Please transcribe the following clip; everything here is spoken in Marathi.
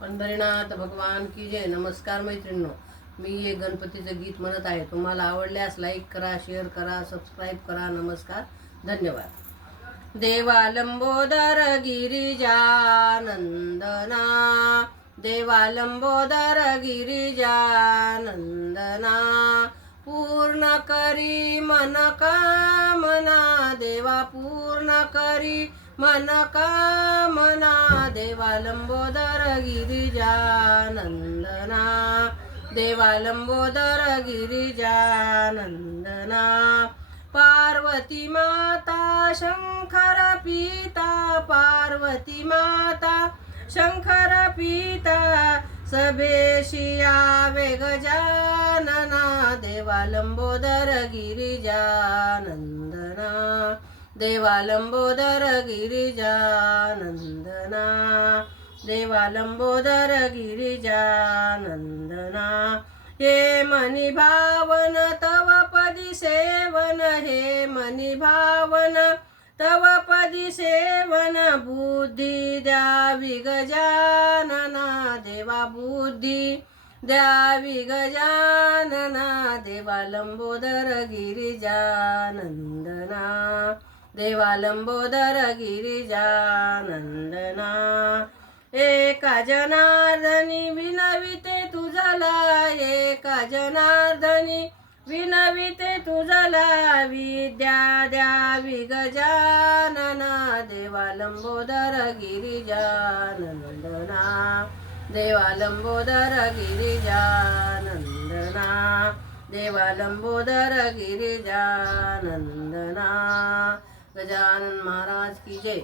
पंढरीनाथ भगवान की जय. नमस्कार मैत्रिणींनो, मी एक गणपतीचं गीत म्हणत आहे. तुम्हाला आवडल्यास लाईक करा, शेअर करा, सबस्क्राईब करा. नमस्कार, धन्यवाद. देवा लंबोदर गिरिजानंदना, देवा लंबोदर गिरिजानंदना, पूर्ण करी मन कामना, देवा पूर्ण करी मन कामना, देवा लंबोदर गिरिजानंदना, देवा लंबोदर गिरिजानंदना, पार्वती माता शंकर पिता, पार्वती माता शंकर पिता, सभेशी आवे गजानना, देवा लंबोदर गिरिजानंदना, देवा लंबोदर गिरिजानंदना, देवा लंबोदर गिरिजानंदना, हे मनी भावन तव पदी सेवन, हे मनी भावन तव पदी सेवन, बुद्धी द्यावी गजानना, देवा बुद्धी द्यावी गजानना, देवा लंबोदर गिरिजानंदना, देवा लंबोदर गिरिजानंदना, एका जनार्दनी विनविते तुझला, एका जनार्दनी विनविते तुझला, विद्या द्यावी गजानना, देवा लंबोदर गिरिजानंदना, देवा लंबोदर गिरिजानंदना, देवा लंबोदर गिरिजानंदना. गजानन महाराज की जय.